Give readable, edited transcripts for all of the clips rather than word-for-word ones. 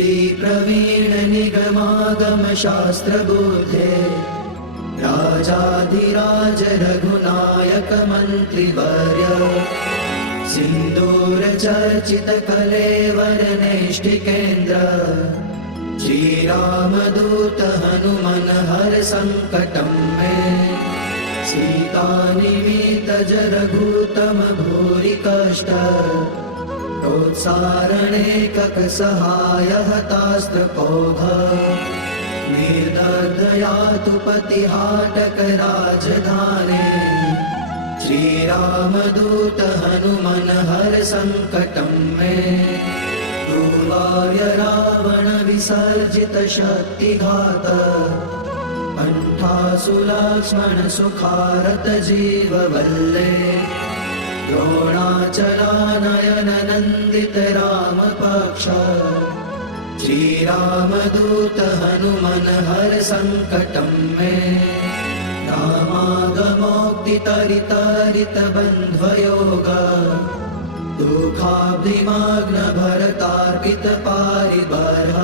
इति प्रवीण निगमागम शास्त्र बुद्धे राजाधिराज रघुनायक मंत्रिवर्य सिंदूर चर्चित कलेवर नैष्ठिकेन्द्र श्रीरामदूत हनुमन हर संकटं मे सीता निमित जरघूतम भूरि कष्ट प्रोत्सारणे कक सहाय हतास्त्र पौध निर्दग्धया तु पतिहाटक राजधाने श्रीरामदूत हनुमन हर संकटं मे दुर्वार्य रावण विसर्जित शक्तिघात कंठासु लक्ष्मण सुखारत जीव वल्ले द्रोणाचलानयन नंदित राम पक्ष श्रीरामदूत हनुमन हर संकटं मे रामागमोक्तितरितरित बन्ध्वयोग दुःखाब्धिमग्न भरतार्पित पारिबर्ह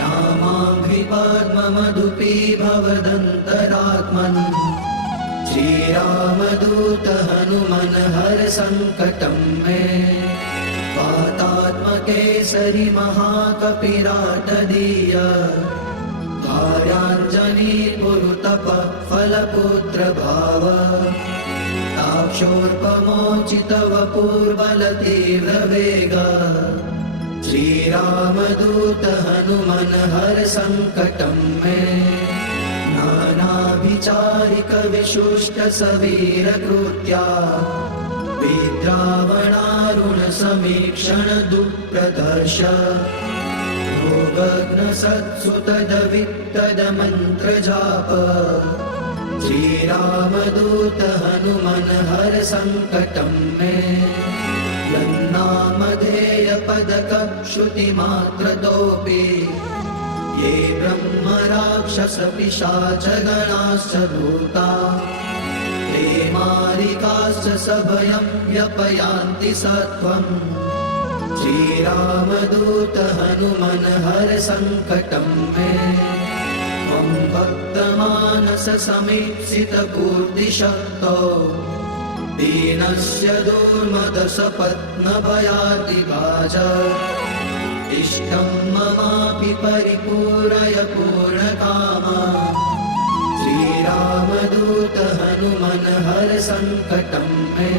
रामाङ्घ्रि पद्ममधुपी भवदन्तरात्मन् श्रीरामदूत हनुमन हर संकटं मे वातात्मकेसरि महाकपिराटदीय कार्याञ्जनी पुरुतप फलपुत्र भाव ताक्षोर्पमोचित वपुर्बल तीव्र वेग श्रीरामदूत हनुमन हर संकटं मे नानाभिचारिक विशुष्ट सवीर कृत्या विद्रावणारुण समीक्षण दुःप्रदर्श भोगग्न सत्सुतदवित्तद मंत्र जाप श्रीरामदूत हनुमन हर संकटं मे यन्नामधेय पदक श्रुतिमात्रतोऽपि ये ब्रह्म राक्षस पिशाच गणाश्च भूता ते मारिकाश्च सभयं व्यपयान्ति सत्वम् श्रीरामदूत हनुमन हर संकटं मे त्वं भक्तमानस समीप्सित पूर्तिशक्तो दीनस्य दुर्मदसपत्न भयातिभाज इष्टं ममापि परिपूरय पूर्णकाम श्रीरामदूत हनुमन हर संकटं मे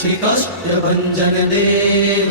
श्रीकाष्ठभञ्जन देव